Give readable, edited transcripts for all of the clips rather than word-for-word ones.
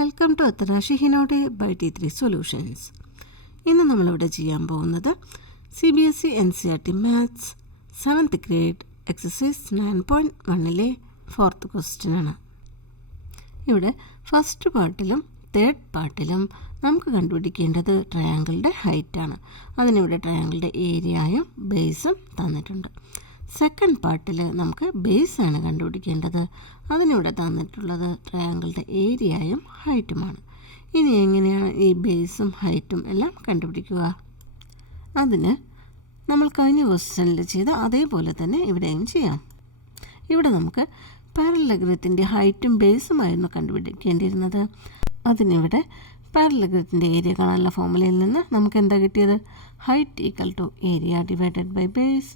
Welcome to Atarashi Hinode by T3 Solutions. ഇന്ന് നമ്മളിവിടെ ചെയ്യാൻ പോകുന്നത് CBSE NCERT maths 7th grade exercise 9.1ലെ 4th ക്വസ്റ്റ്യൻ ആണ്. ഇവിടെ ഫസ്റ്റ് പാർട്ടിലും തേർഡ് പാർട്ടിലും നമുക്ക് കണ്ടുപിടിക്കേണ്ടത് ട്രയാങ്കിളുടെ ഹൈറ്റ് ആണ്. അതിനിവിടെ ട്രയാങ്കിളുടെ ഏരിയയും ബേസും തന്നിട്ടുണ്ട്. സെക്കൻഡ് പാർട്ടിൽ നമുക്ക് ബേസ് ആണ് കണ്ടുപിടിക്കേണ്ടത്. അതിനിവിടെ തന്നിട്ടുള്ളത് ട്രയാങ്കിളുടെ ഏരിയയും ഹൈറ്റുമാണ്. ഇനി എങ്ങനെയാണ് ഈ ബേസും ഹൈറ്റും എല്ലാം കണ്ടുപിടിക്കുക? അതിന് നമ്മൾ കഴിഞ്ഞ ക്വസ്റ്റ്യനിൽ ചെയ്ത അതേപോലെ തന്നെ ഇവിടെയും ചെയ്യാം. ഇവിടെ നമുക്ക് പാരലഗ്രത്തിൻ്റെ ഹൈറ്റും ബേസുമായിരുന്നു കണ്ടുപിടിക്കേണ്ടിയിരുന്നത്. അതിനിവിടെ പാരലഗ്രത്തിൻ്റെ ഏരിയ കാണാനുള്ള ഫോർമുലയിൽ നിന്ന് നമുക്ക് എന്താ കിട്ടിയത്? Height equal to area divided by base,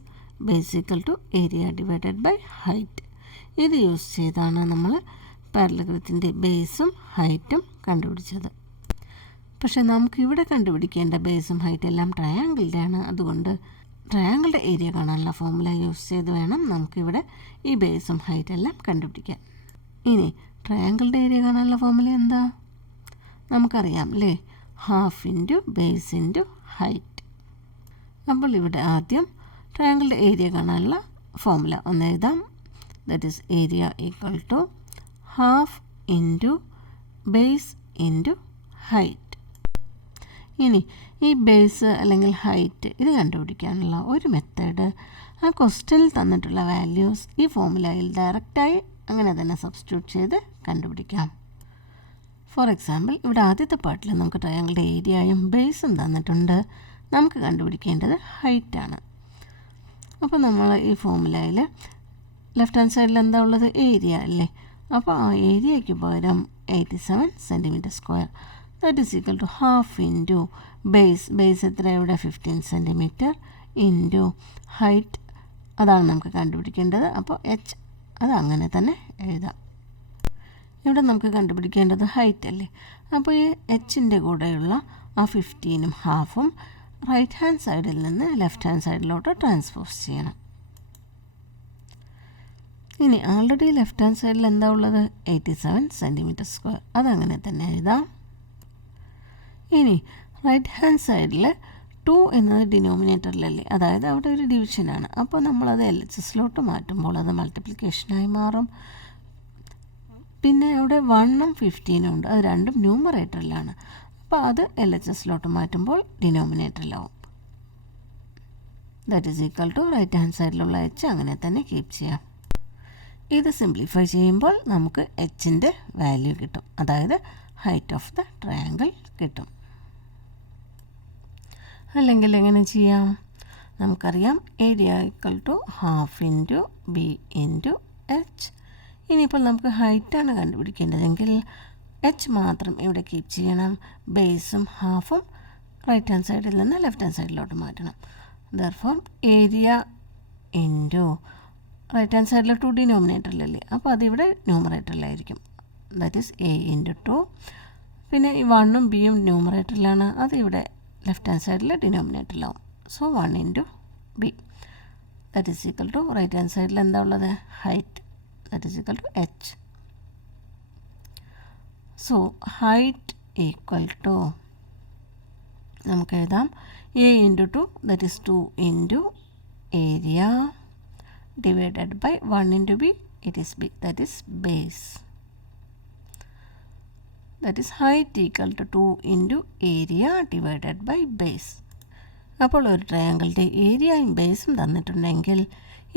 base equal to area divided by height. ഇത് യൂസ് ചെയ്താണ് നമ്മൾ പാരലഗ്രത്തിൻ്റെ ബേസും ഹൈറ്റും കണ്ടുപിടിച്ചത്. പക്ഷേ നമുക്കിവിടെ കണ്ടുപിടിക്കേണ്ട ബേസും ഹൈറ്റും എല്ലാം ട്രയാങ്കിളിൻ്റെ ആണ്. അതുകൊണ്ട് ട്രയാങ്കിളുടെ ഏരിയ കാണാനുള്ള ഫോർമുല യൂസ് ചെയ്ത് വേണം നമുക്കിവിടെ ഈ ബേസും ഹൈറ്റും എല്ലാം കണ്ടുപിടിക്കാൻ. ഇനി ട്രയാങ്കിളുടെ ഏരിയ കാണാനുള്ള ഫോർമുല എന്താ? നമുക്കറിയാം അല്ലേ, half into base into height. അപ്പോൾ ഇവിടെ ആദ്യം ട്രയാങ്കിളുടെ ഏരിയ കാണാനുള്ള ഫോർമുല ഒന്ന് എഴുതാം. That is area equal to half into base into height. ഇനി ഈ ബേസ് അല്ലെങ്കിൽ ഹൈറ്റ് ഇത് കണ്ടുപിടിക്കാനുള്ള ഒരു മെത്തേഡ്, ആ ക്വസ്റ്റ്യനിൽ തന്നിട്ടുള്ള വാല്യൂസ് ഈ ഫോർമുലയിൽ ഡയറക്റ്റായി അങ്ങനെ തന്നെ സബ്സ്റ്റിറ്റ്യൂട്ട് ചെയ്ത് കണ്ടുപിടിക്കാം. ഫോർ എക്സാമ്പിൾ, ഇവിടെ ആദ്യത്തെ പാർട്ടിൽ നമുക്ക് ട്രയാങ്കിളുടെ ഏരിയയും ബേസും തന്നിട്ടുണ്ട്. നമുക്ക് കണ്ടുപിടിക്കേണ്ടത് ഹൈറ്റാണ്. അപ്പോൾ നമ്മൾ ഈ ഫോർമുലയിൽ ലെഫ്റ്റ് ഹാൻഡ് സൈഡിൽ എന്താ ഉള്ളത്? ഏരിയ അല്ലേ. അപ്പോൾ ആ ഏരിയയ്ക്ക് പകരം 87 cm². That is equal to half into base എത്ര? ഇവിടെ 15 cm ഇൻറ്റു ഹൈറ്റ്, അതാണ് നമുക്ക് കണ്ടുപിടിക്കേണ്ടത്. അപ്പോൾ എച്ച് അത് അങ്ങനെ തന്നെ എഴുതാം. ഇവിടെ നമുക്ക് കണ്ടുപിടിക്കേണ്ടത് ഹൈറ്റ് അല്ലേ. അപ്പോൾ ഈ എച്ചിൻ്റെ കൂടെയുള്ള ആ 15ഉം ഹാഫും റൈറ്റ് ഹാൻഡ് സൈഡിൽ നിന്ന് ലെഫ്റ്റ് ഹാൻഡ് സൈഡിലോട്ട് ട്രാൻസ്പോസ് ചെയ്യണം. ഇനി ആൾറെഡി ലെഫ്റ്റ് ഹാൻഡ് സൈഡിൽ എന്താ ഉള്ളത്? 87 cm². അതങ്ങനെ തന്നെ എഴുതാം. ഇനി റൈറ്റ് ഹാൻഡ് സൈഡിൽ 2 എന്നത് ഡിനോമിനേറ്ററിലല്ലേ, അതായത് അവിടെ ഒരു ഡിവിഷനാണ്. അപ്പോൾ നമ്മളത് LHSലോട്ട് മാറ്റുമ്പോൾ അത് മൾട്ടിപ്ലിക്കേഷനായി മാറും. പിന്നെ അവിടെ 1ഉം 15ഉം ഉണ്ട്, അത് രണ്ടും ന്യൂമറേറ്ററിലാണ്. അപ്പോൾ അത് LHSലോട്ട് മാറ്റുമ്പോൾ ഡിനോമിനേറ്ററിലാവും. That is equal to right hand സൈഡിലുള്ള എച്ച് അങ്ങനെ തന്നെ കീപ്പ് ചെയ്യാം. ഇത് സിംപ്ലിഫൈ ചെയ്യുമ്പോൾ നമുക്ക് എച്ചിൻ്റെ വാല്യൂ കിട്ടും, അതായത് ഹൈറ്റ് ഓഫ് ദ ട്രയാങ്കിൾ കിട്ടും. അല്ലെങ്കിൽ എങ്ങനെ ചെയ്യാം? നമുക്കറിയാം area equal to half into B into H. ഇനിയിപ്പോൾ നമുക്ക് ഹൈറ്റാണ് കണ്ടുപിടിക്കേണ്ടതെങ്കിൽ എച്ച് മാത്രം ഇവിടെ കീപ്പ് ചെയ്യണം. ബേസും ഹാഫും റൈറ്റ് ഹാൻഡ് സൈഡിൽ നിന്ന് ലെഫ്റ്റ് ഹാൻഡ് സൈഡിലോട്ട് മാറ്റണം. Therefore area into right hand സൈഡിൽ 2 ഡിനോമിനേറ്ററിലല്ലേ, അപ്പോൾ അതിവിടെ ന്യൂമറേറ്ററിലായിരിക്കും. That is A into 2. പിന്നെ ഈ 1ഉം ബിയും ന്യൂമറേറ്ററിലാണ്, അത് ഇവിടെ ലെഫ്റ്റ് ഹാൻഡ് സൈഡിൽ ഡിനോമിനേറ്ററിലാവും. So 1 into B that is equal to right hand സൈഡിൽ എന്താ ഉള്ളത്? Height. That is equal to H. So height equal to നമുക്ക് എഴുതാം A into 2 that is 2 into area divided by 1 into b, it is b, that is base. That is height equal to 2 into area divided by base. അപ്പോൾ ഒരു ട്രയാങ്കിളിൻ്റെ ഏരിയയും ബേസും തന്നിട്ടുണ്ടെങ്കിൽ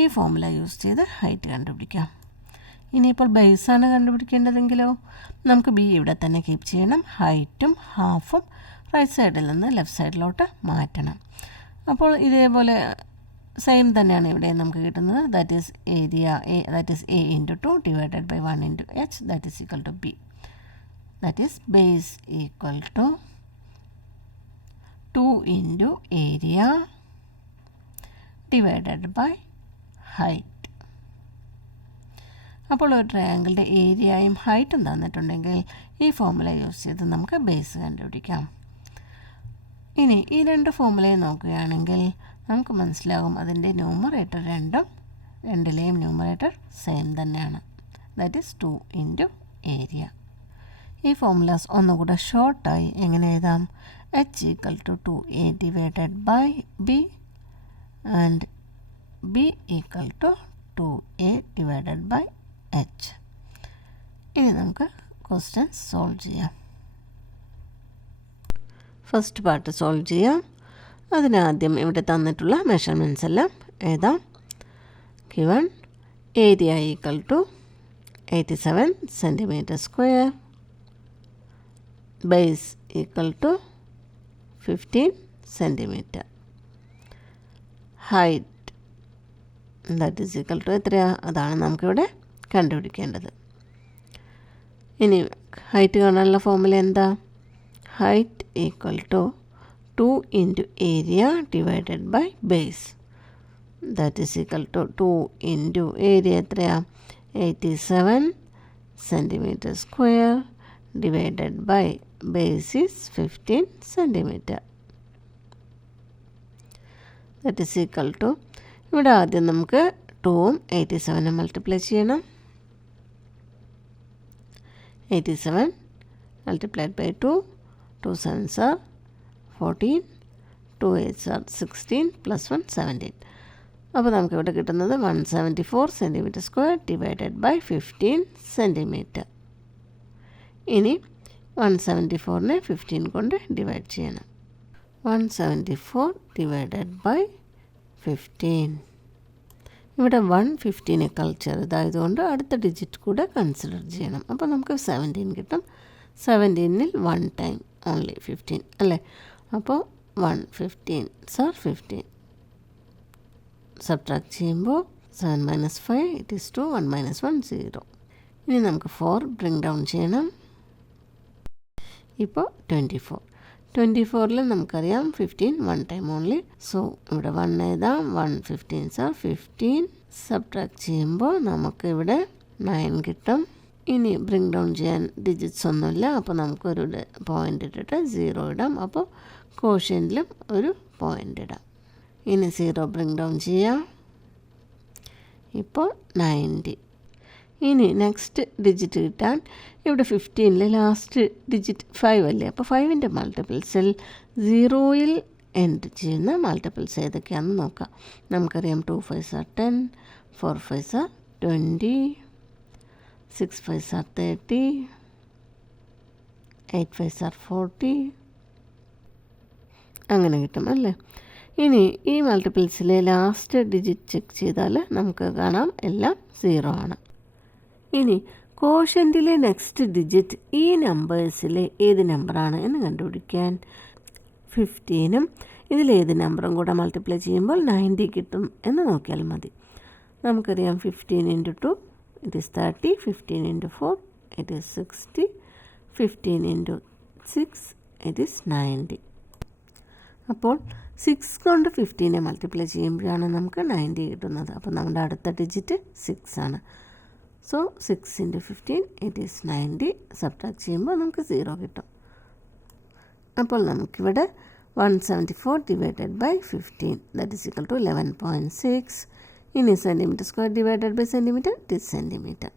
ഈ formula use ചെയ്ത് height കണ്ടുപിടിക്കാം. ഇനിയിപ്പോൾ ബേസാണ് കണ്ടുപിടിക്കേണ്ടതെങ്കിലോ നമുക്ക് ബി ഇവിടെ തന്നെ കീപ്പ് ചെയ്യണം. ഹൈറ്റും ഹാഫും റൈറ്റ് സൈഡിൽ നിന്ന് ലെഫ്റ്റ് സൈഡിലോട്ട് മാറ്റണം. അപ്പോൾ ഇതേപോലെ സെയിം തന്നെയാണ് ഇവിടെ നമുക്ക് കിട്ടുന്നത്. That is area that is A into 2 divided by 1 into H that is equal to B. That is base equal to 2 into area divided by height. അപ്പോൾ ഒരു ട്രയാങ്കിളുടെ ഏരിയയും ഹൈറ്റും തന്നിട്ടുണ്ടെങ്കിൽ ഈ ഫോർമുല യൂസ് ചെയ്ത് നമുക്ക് ബേസ് കണ്ടുപിടിക്കാം. ഇനി ഈ രണ്ട് ഫോർമുലയും നോക്കുകയാണെങ്കിൽ നമുക്ക് മനസ്സിലാകും അതിൻ്റെ ന്യൂമറേറ്റർ രണ്ടിലെയും ന്യൂമറേറ്റർ സെയിം തന്നെയാണ്. That is 2 into area. ഈ ഫോർമുലാസ് ഒന്നുകൂടെ ഷോർട്ടായി എങ്ങനെ എഴുതാം? h equal to 2a divided by b and b equal to 2a divided by h. ഇനി നമുക്ക് ക്വസ്റ്റ്യൻ സോൾവ് ചെയ്യാം. ഫസ്റ്റ് പാർട്ട് സോൾവ് ചെയ്യാം. അതിനാദ്യം ഇവിടെ തന്നിട്ടുള്ള മെഷർമെൻറ്റ്സ് എല്ലാം എഴുതാം. Given area equal to 87 centimetre square, base equal to 15 centimetre, height that is equal to എത്രയാണ്? അതാണ് നമുക്കിവിടെ കണ്ടുപിടിക്കേണ്ടത്. ഇനി ഹൈറ്റ് കാണാനുള്ള ഫോർമുല എന്താ? Height equal to 2 into area divided by base that is equal to 2 into area എത്രയാണ്? 87 centimetre square divided by base is 15 centimetre that is equal to, ഇവിടെ ആദ്യം നമുക്ക് 2ഉം 87ഉം മൾട്ടിപ്ലൈ ചെയ്യണം. 87 multiplied by 2, 2 7s are 14, 2 8s are 16 plus 1 17. അപ്പോൾ നമുക്ക് ഇവിടെ കിട്ടുന്നത് 174 centimetre square divided by 15 centimetre. ഇനി 174നെ 15 കൊണ്ട് ഡിവൈഡ് ചെയ്യണം. 174 ഡിവൈഡഡ് ബൈ 15. ഇവിടെ 115നേക്കാൾ ചെറുതായതുകൊണ്ട് അടുത്ത ഡിജിറ്റ് കൂടെ കൺസിഡർ ചെയ്യണം. അപ്പോൾ നമുക്ക് 17 കിട്ടും. 17ൽ 1 ടൈം ഓൺലി 15 അല്ലേ? അപ്പോൾ 115 സാർ 15 സബ്ട്രാക്ട് ചെയ്യുമ്പോൾ 7 മൈനസ് 5 ഇറ്റ് ഈസ് 2, 1 മൈനസ് 1 0. ഇനി നമുക്ക് 4 ബ്രിങ് ഡൗൺ ചെയ്യണം. ഇപ്പോൾ 24ൽ നമുക്കറിയാം 15 1 ടൈം ഓൺലി. സോ ഇവിടെ 1 എഴുതാം. 115 സാർ 15 സബ്ട്രാക്ട് ചെയ്യുമ്പോൾ നമുക്ക് ഇവിടെ 9 കിട്ടും. ഇനി ബ്രിങ് ഡൗൺ ചെയ്യാൻ ഡിജിറ്റ്സ് ഒന്നുമില്ല. അപ്പോൾ നമുക്കൊരു പോയിൻ്റ് ഇട്ടിട്ട് 0 ഇടാം. അപ്പോൾ കോഷ്യൻ്റിലും ഒരു പോയിൻ്റ് ഇടാം. ഇനി 0 ബ്രിങ് ഡൗൺ ചെയ്യാം. ഇപ്പോൾ 90. ഇനി നെക്സ്റ്റ് ഡിജിറ്റ് കിട്ടാൻ ഇവിടെ 15ൽ ലാസ്റ്റ് ഡിജിറ്റ് 5 അല്ലേ? അപ്പോൾ 5ൻ്റെ മൾട്ടിപ്പിൾസിൽ 0യിൽ എൻഡ് ചെയ്യുന്ന മൾട്ടിപ്പിൾസ് ഏതൊക്കെയാണെന്ന് നോക്കാം. നമുക്കറിയാം 2 5s are 10, 4 5s are 20, 6 5s are 30, 8 5s are 40. അങ്ങനെ കിട്ടും അല്ലേ? ഇനി ഈ മൾട്ടിപ്പിൾസിലെ ലാസ്റ്റ് ഡിജിറ്റ് ചെക്ക് ചെയ്താൽ നമുക്ക് കാണാം എല്ലാം 0 ആണ്. ഇനി കോഷ്യൻ്റിലെ നെക്സ്റ്റ് ഡിജിറ്റ് ഈ നമ്പേഴ്സിലെ ഏത് നമ്പറാണ് എന്ന് കണ്ടുപിടിക്കാൻ 15ഉം ഇതിലേത് നമ്പറും കൂടെ മൾട്ടിപ്ലൈ ചെയ്യുമ്പോൾ 90 കിട്ടും എന്ന് നോക്കിയാൽ മതി. നമുക്കറിയാം 15 into 2 it is 30, 15 into 4 it is 60, 15 into 6 it is 90. അപ്പോൾ 6 കൊണ്ട് 15നെ മൾട്ടിപ്ലൈ ചെയ്യുമ്പോഴാണ് നമുക്ക് 90 കിട്ടുന്നത്. അപ്പോൾ നമ്മുടെ അടുത്ത ഡിജിറ്റ് 6 ആണ്. So 6 into 15 it is 90. Subtract ചെയ്യുമ്പോൾ നമുക്ക് 0 കിട്ടും. അപ്പോൾ നമുക്കിവിടെ 174 divided by 15 that is equal to 11.6. ഇനി centimetre square divided by centimetre it is centimetre.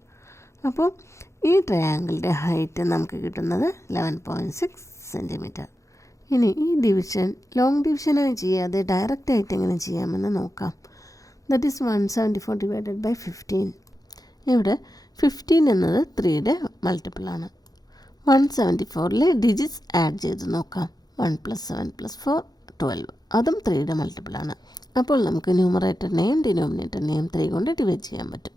അപ്പോൾ ഈ ട്രയാങ്കിളിൻ്റെ ഹൈറ്റ് നമുക്ക് കിട്ടുന്നത് 11.6 സെൻറ്റിമീറ്റർ. ഇനി ഈ ഡിവിഷൻ ലോങ് ഡിവിഷനായി ചെയ്യാതെ ഡയറക്റ്റ് ആയിട്ട് എങ്ങനെ ചെയ്യാമെന്ന് നോക്കാം. That is 174 divided by 15. ഇവിടെ 15 എന്നത് 3യുടെ മൾട്ടിപ്പിളാണ്. 174ലെ ഡിജിറ്റ്സ് ആഡ് ചെയ്ത് നോക്കാം. 1 + 7 + 4 12. അതും 3യുടെ മൾട്ടിപ്പിളാണ്. അപ്പോൾ നമുക്ക് ന്യൂമറേറ്ററിനെയും ഡിനോമിനേറ്ററിനെയും 3 കൊണ്ട് ഡിവൈഡ് ചെയ്യാൻ പറ്റും.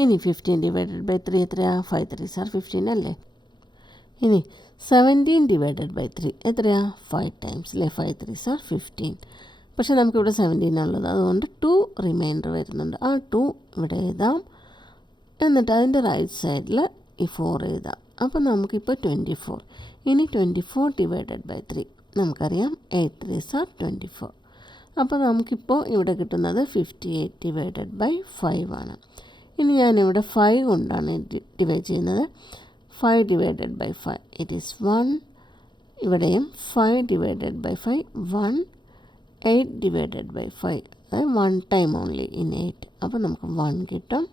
ഇനി 15 ഡിവൈഡഡ് ബൈ 3 എത്രയാണ്? 5 3s are 15 അല്ലേ? ഇനി 17 ഡിവൈഡഡ് ബൈ 3 എത്രയാണ്? 5 ടൈംസ് അല്ലേ? 5 3s are 15. പക്ഷേ നമുക്കിവിടെ 17 ഉള്ളത്, അതുകൊണ്ട് 2 റിമൈൻഡർ വരുന്നുണ്ട്. ആ 2 ഇവിടെ എഴുതാം. എന്നിട്ട് അതിൻ്റെ റൈറ്റ് സൈഡിൽ ഈ 4 എഴുതാം. അപ്പോൾ നമുക്കിപ്പോൾ 24. ഇനി 24 ഡിവൈഡഡ് ബൈ 3 നമുക്കറിയാം 8 3s are 24. അപ്പോൾ നമുക്കിപ്പോൾ ഇവിടെ കിട്ടുന്നത് 58 ഡിവൈഡഡ് ബൈ 5 ആണ്. ഇനി ഞാനിവിടെ 5 കൊണ്ടാണ് ഡിവൈഡ് ചെയ്യുന്നത്. 5 ഡിവൈഡഡ് ബൈ 5 ഇറ്റ് ഈസ് 1. ഇവിടെയും 5 ഡിവൈഡഡ് ബൈ 5 1. 8 ഡിവൈഡഡ് ബൈ 5 അതായത് 1 ടൈം ഓൺലി ഇൻ 8. അപ്പോൾ നമുക്ക് 1 കിട്ടും.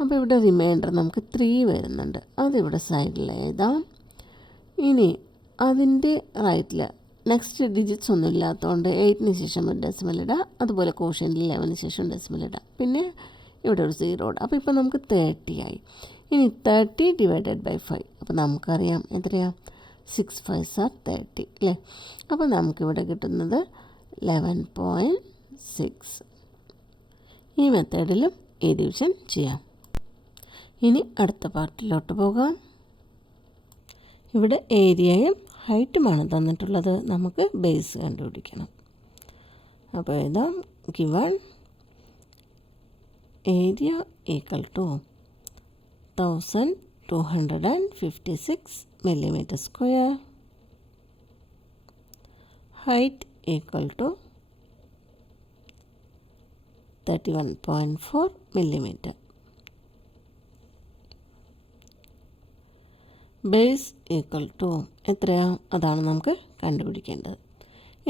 അപ്പോൾ ഇവിടെ റിമൈൻഡർ നമുക്ക് 3 വരുന്നുണ്ട്, അതിവിടെ സൈഡിൽ എഴുതാം. ഇനി അതിൻ്റെ റൈറ്റിൽ നെക്സ്റ്റ് ഡിജിറ്റ്സ് ഒന്നും ഇല്ലാത്തതുകൊണ്ട് 8ന് ശേഷം ഒരു ഡെസിമൽ ഇടാം, അതുപോലെ കോഷ്യൻ്റിൽ 11ന് ശേഷം ഡെസിമൽ ഇടാം, പിന്നെ ഇവിടെ ഒരു 0 ഇടാം. അപ്പോൾ ഇപ്പോൾ നമുക്ക് 30 ആയി. ഇനി 30 ഡിവൈഡഡ് ബൈ 5, അപ്പോൾ നമുക്കറിയാം എത്രയാണ്, 6 5s are 30 അല്ലേ. അപ്പോൾ നമുക്കിവിടെ കിട്ടുന്നത് 11.6. ഈ മെത്തേഡിലും ഈ ഡിവിഷൻ ചെയ്യാം. ഇനി അടുത്ത പാർട്ടിലോട്ട് പോകാം. ഇവിടെ ഏരിയയും ഹൈറ്റുമാണ് തന്നിട്ടുള്ളത്, നമുക്ക് ബേസ് കണ്ടുപിടിക്കണം. അപ്പോൾ എഴുതാം, given area equal to 1256 millimeter square, height equal to 31.4 millimeter. Base equal to എത്രയാണ്, അതാണ് നമുക്ക് കണ്ടുപിടിക്കേണ്ടത്.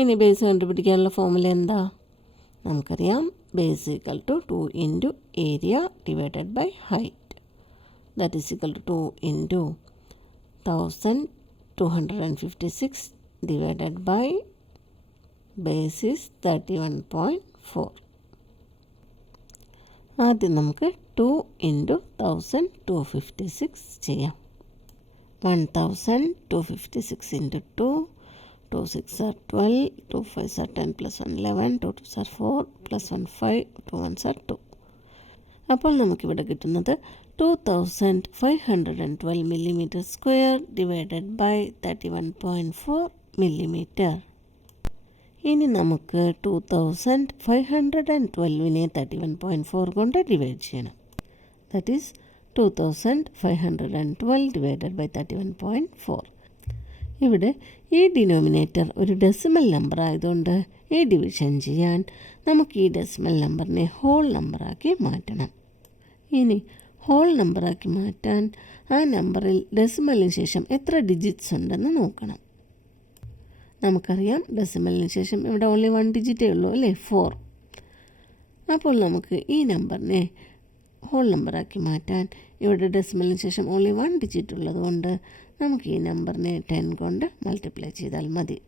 ഇനി ബേസ് കണ്ടുപിടിക്കാനുള്ള ഫോർമുല എന്താ, നമുക്കറിയാം. Base equal to 2 into area divided by height, that is equal to 2 into 1256 divided by base is 31.4. ആദ്യം നമുക്ക് 2 ഇൻറ്റു 1256 ചെയ്യാം. 1256 into 2, 2 6 are 12, 2 5 are 10 plus 1 11, 2 2 are 4 plus 1 5, 2 1 are 2. അപ്പോൾ നമുക്കിവിടെ കിട്ടുന്നത് 2512 millimeter square divided by 31.4 millimeter. ഇനി നമുക്ക് 2512നെ 31.4 കൊണ്ട് ഡിവൈഡ് ചെയ്യണം. That is 2512 divided by 31.4. ഇവിടെ ഈ ഡിനോമിനേറ്റർ ഒരു ഡെസിമൽ നമ്പർ ആയതുകൊണ്ട് ഈ ഡിവിഷൻ ചെയ്യാൻ നമുക്ക് ഈ ഡെസിമൽ നമ്പറിനെ ഹോൾ നമ്പറാക്കി മാറ്റണം. ഇനി ഹോൾ നമ്പറാക്കി മാറ്റാൻ ആ നമ്പറിൽ ഡെസിമലിന് ശേഷം എത്ര ഡിജിറ്റ്സ് ഉണ്ടെന്ന് നോക്കണം. നമുക്കറിയാം ഡെസിമലിന് ശേഷം ഇവിടെ ഓൺലി 1 ഡിജിറ്റേ ഉള്ളൂ അല്ലേ, 4. അപ്പോൾ നമുക്ക് ഈ നമ്പറിനെ ഹോൾ നമ്പറാക്കി മാറ്റാൻ ഇവിടെ ഡെസിമലിന് ശേഷം ഓൺലി 1 ഡിജിറ്റ് ഉള്ളത് കൊണ്ട് നമുക്ക് ഈ നമ്പറിനെ 10 കൊണ്ട് മൾട്ടിപ്ലൈ ചെയ്താൽ മതി.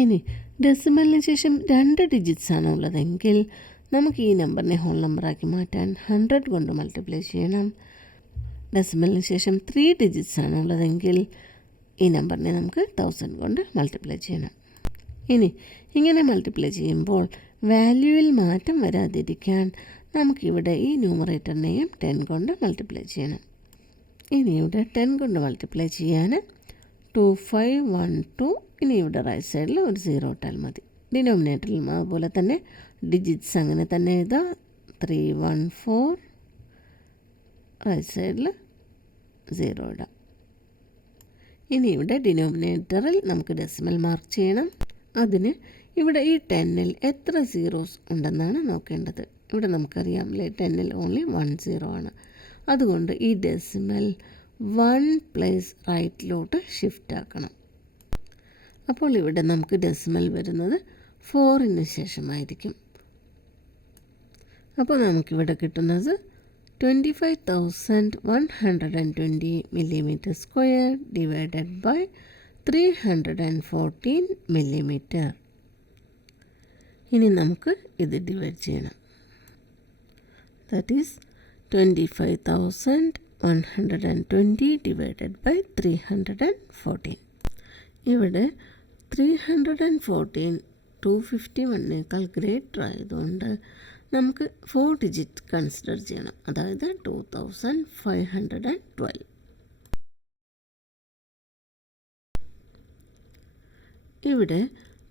ഇനി ഡെസിമലിന് ശേഷം 2 ഡിജിറ്റ്സ് ആണ് ഉള്ളതെങ്കിൽ നമുക്ക് ഈ നമ്പറിനെ ഹോൾ നമ്പറാക്കി മാറ്റാൻ 100 കൊണ്ട് മൾട്ടിപ്ലൈ ചെയ്യണം. ഡെസിമലിന് ശേഷം 3 ഡിജിറ്റ്സ് ആണ് ഉള്ളതെങ്കിൽ ഈ നമ്പറിനെ നമുക്ക് 1000 കൊണ്ട് മൾട്ടിപ്ലൈ ചെയ്യണം. ഇനി ഇങ്ങനെ മൾട്ടിപ്ലൈ ചെയ്യുമ്പോൾ വാല്യൂവിൽ മാറ്റം വരാതിരിക്കാൻ നമുക്കിവിടെ ഈ ന്യൂമറേറ്ററിനെയും 10 കൊണ്ട് മൾട്ടിപ്ലൈ ചെയ്യണം. ഇനി ഇവിടെ 10 കൊണ്ട് മൾട്ടിപ്ലൈ ചെയ്യാൻ 2512, ഇനി ഇവിടെ റൈറ്റ് സൈഡിൽ ഒരു 0 ഇട്ടാൽ മതി. ഡിനോമിനേറ്ററിലും അതുപോലെ തന്നെ ഡിജിറ്റ്സ് അങ്ങനെ തന്നെ എഴുതാം. 314, റൈറ്റ് സൈഡിൽ 0 ഇടാം. ഇനി ഇവിടെ ഡിനോമിനേറ്ററിൽ നമുക്ക് ഡെസിമൽ മാർക്ക് ചെയ്യണം. അതിന് ഇവിടെ ഈ 10ൽ എത്ര സീറോസ് ഉണ്ടെന്നാണ് നോക്കേണ്ടത്. ഇവിടെ നമുക്കറിയാം അല്ലേ, 10ൽ ഓൺലി 1 0 ആണ്. അതുകൊണ്ട് ഈ ഡെസിമൽ 1 പ്ലേസ് റൈറ്റിലോട്ട് ഷിഫ്റ്റ് ആക്കണം. അപ്പോൾ ഇവിടെ നമുക്ക് ഡെസിമൽ വരുന്നത് 4ന് ശേഷമായിരിക്കും. അപ്പോൾ നമുക്കിവിടെ കിട്ടുന്നത് 25,120 millimeter square divided by 314 millimeter. ഇനി നമുക്ക് ഇത് ഡിവൈഡ് ചെയ്യണം. That is 25,120 divided by 314. ഇവിടെ 314 251നേക്കാൾ ഗ്രേറ്റർ ആയതുകൊണ്ട് നമുക്ക് 4 ഡിജിറ്റ് കൺസിഡർ ചെയ്യണം, അതായത് 2512. ഇവിടെ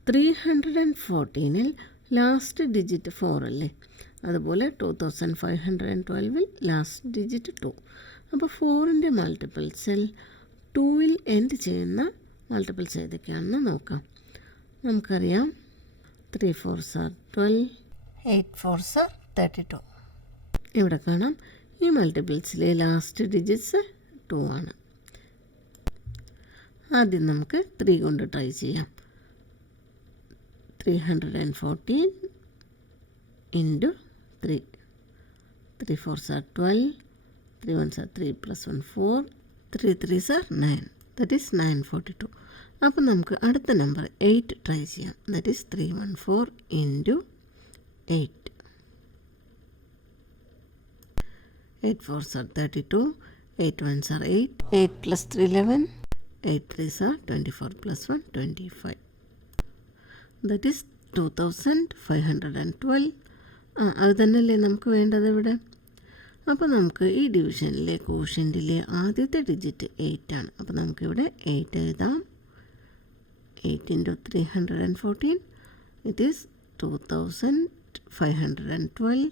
314ൽ ലാസ്റ്റ് ഡിജിറ്റ് 4 അല്ലേ, അതുപോലെ 2512ൽ ലാസ്റ്റ് ഡിജിറ്റ് 2. അപ്പോൾ 4ൻ്റെ മൾട്ടിപ്പിൾസിൽ 2ൽ എൻഡ് ചെയ്യുന്ന മൾട്ടിപ്പിൾസ് ഏതൊക്കെയാണെന്ന് നോക്കാം. നമുക്കറിയാം 3 4s are 12, 8 4s are 32. ഇവിടെ കാണാം ഈ മൾട്ടിപ്പിൾസിലെ ലാസ്റ്റ് ഡിജിറ്റ്സ് 2 ആണ്. ആദ്യം നമുക്ക് 3 കൊണ്ട് ട്രൈ ചെയ്യാം. 314 into 3, 3 4s are 12, 3 ones are 3 plus 1 4, 3 3s are 9, that is 942. അപ്പോൾ നമുക്ക് അടുത്ത നമ്പർ 8 ട്രൈ ചെയ്യാം. That is 314 into 8. 8 4s are 32, 8 1s are 8, 8 plus 3 11, 8 3s are 24 plus 1 25. That is 2512. അത് തന്നെയല്ലേ നമുക്ക് വേണ്ടത് ഇവിടെ. അപ്പോൾ നമുക്ക് ഈ ഡിവിഷനിലെ കോഷ്യൻറ്റിലെ ആദ്യത്തെ ഡിജിറ്റ് 8 ആണ്. അപ്പോൾ നമുക്കിവിടെ 8 എഴുതാം. 8 into 314, it is 2512.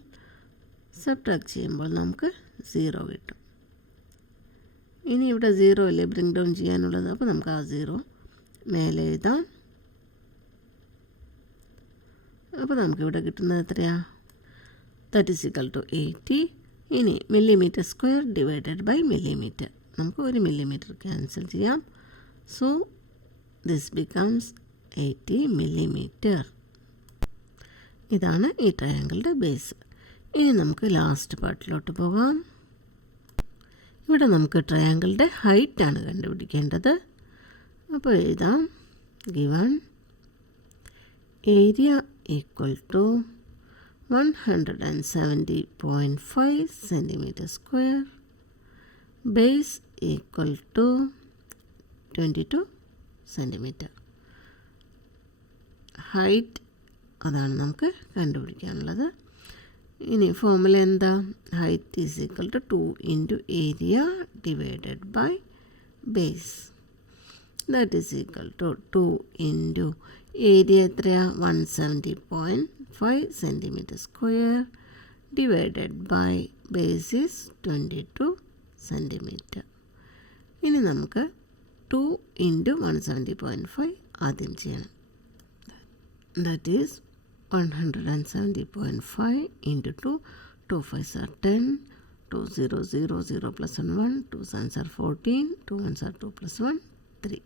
സബ്ട്രാക്ട് ചെയ്യുമ്പോൾ നമുക്ക് 0 കിട്ടും. ഇനി ഇവിടെ 0 അല്ലേ ബ്രിങ് ഡൗൺ ചെയ്യാനുള്ളത്. അപ്പോൾ നമുക്ക് ആ 0 മേലെ എഴുതാം. അപ്പോൾ നമുക്കിവിടെ കിട്ടുന്നത് എത്രയാണ്? That is equal to 80. ഇനി millimetre square divided by millimetre. നമുക്ക് 1 മില്ലിമീറ്റർ ക്യാൻസൽ ചെയ്യാം. So this becomes 80 millimetre. ഇതാണ് ഈ ട്രയാങ്കിളുടെ ബേസ്. ഇനി നമുക്ക് ലാസ്റ്റ് പാർട്ടിലോട്ട് പോകാം. ഇവിടെ നമുക്ക് ട്രയാങ്കിളുടെ ഹൈറ്റാണ് കണ്ടുപിടിക്കേണ്ടത്. അപ്പോൾ എഴുതാം given area equal to 170.5 centimeter square, base equal to 22 centimeter. height അതാണ് നമുക്ക് കണ്ടുപിടിക്കാനുള്ളത്. ഇനി ഫോർമുല എന്താ? height is equal to 2 into area divided by base. That is equal to 2 into area എത്രയാ? 170.5 centimeter square divided by base is 22 centimeter. ഇനി നമുക്ക് 2 into 170.5 ആദ്യം ചെയ്യണം. That is 170.5 into 2. 2 5s are 10. 2 0 0 0 plus 1 1. 2 7s are 14. 2 1s are 2 plus 1 3.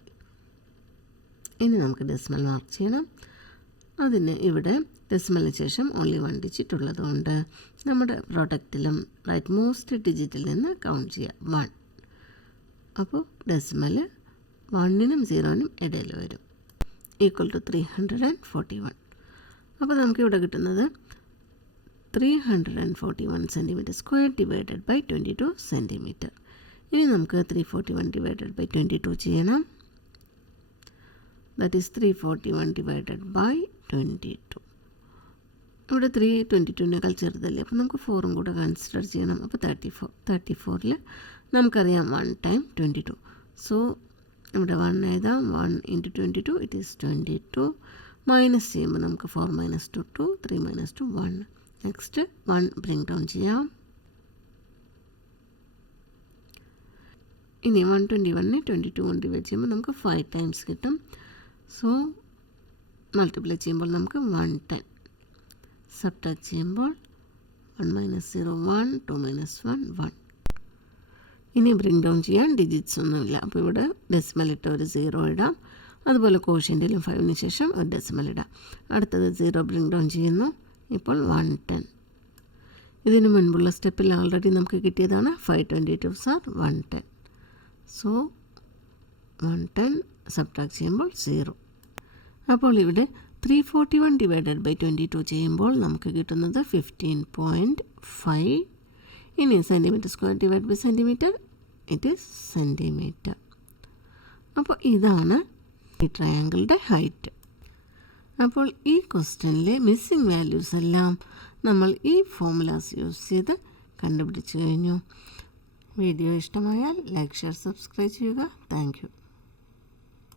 ഇനി നമുക്ക് decimal mark ചെയ്യണം. അതിന് ഇവിടെ ഡെസിമലിന് ശേഷം ഓൺലി 1 ഡിജിറ്റ് ഉള്ളതുകൊണ്ട് നമ്മുടെ പ്രൊഡക്റ്റിലും റൈറ്റ് മോസ്റ്റ് ഡിജിറ്റിൽ നിന്ന് കൗണ്ട് ചെയ്യാം 1. അപ്പോൾ ഡെസിമൽ 1നും 0നും ഇടയിൽ വരും. Equal to 341. അപ്പോൾ നമുക്കിവിടെ കിട്ടുന്നത് 341 centimetre square divided by 22 centimetre. ഇനി നമുക്ക് 341 ഡിവൈഡഡ് ബൈ 22 ചെയ്യണം. That is 341 divided by 22. ഇവിടെ 322നേക്കാൾ ചെറുതല്ലേ, അപ്പോൾ നമുക്ക് 4ഉം കൂടെ കൺസിഡർ ചെയ്യണം. അപ്പോൾ 34. 34ൽ നമുക്കറിയാം 1 ടൈം 22. സോ ഇവിടെ 1 എഴുതാം. 1 into 22 ഇറ്റ് ഈസ് 22. മൈനസ് ചെയ്യുമ്പോൾ നമുക്ക് 4 minus 2 2, 3 minus 2 1. Next 1 bring down ചെയ്യാം. ഇനി 121നെ 22 കൊണ്ട് ഡിവൈഡ് ചെയ്യുമ്പോൾ നമുക്ക് 5 ടൈംസ് കിട്ടും. സോ മൾട്ടിപ്ലൈ ചെയ്യുമ്പോൾ നമുക്ക് 110. സബ്ട്രാക്ട് ചെയ്യുമ്പോൾ 1 minus 0 1, 2 minus 1 1. ഇനി ബ്രിങ് ഡൗൺ ചെയ്യാൻ ഡിജിറ്റ്സ് ഒന്നുമില്ല. അപ്പോൾ ഇവിടെ ഡെസിമൽ ഇട്ട് ഒരു 0 ഇടാം. അതുപോലെ കോഷ്യൻ്റിലും 5ന് ശേഷം ഒരു ഡെസിമൽ ഇടാം. അടുത്തത് 0 ബ്രിങ് ഡൗൺ ചെയ്യുന്നു. ഇപ്പോൾ 110. ഇതിന് മുൻപുള്ള സ്റ്റെപ്പിൽ ആൾറെഡി നമുക്ക് കിട്ടിയതാണ്. 522s are 110. സോ 110 സബ്ട്രാക്ട് ചെയ്യുമ്പോൾ 0. അപ്പോൾ ഇവിടെ 341 ഡിവൈഡഡ് ബൈ 22 ചെയ്യുമ്പോൾ നമുക്ക് കിട്ടുന്നത് 15.5. ഇനി centimetre square divide by centimetre it is centimetre. അപ്പോൾ ഇതാണ് ഈ ട്രയാങ്കിളുടെ ഹൈറ്റ്. അപ്പോൾ ഈ ക്വസ്റ്റ്യനിലെ മിസ്സിംഗ് വാല്യൂസ് എല്ലാം നമ്മൾ ഈ ഫോർമുലാസ് യൂസ് ചെയ്ത് കണ്ടുപിടിച്ചു കഴിഞ്ഞു. വീഡിയോ ഇഷ്ടമായാൽ ലൈക്ക് ഷെയർ സബ്സ്ക്രൈബ് ചെയ്യുക. Thank you.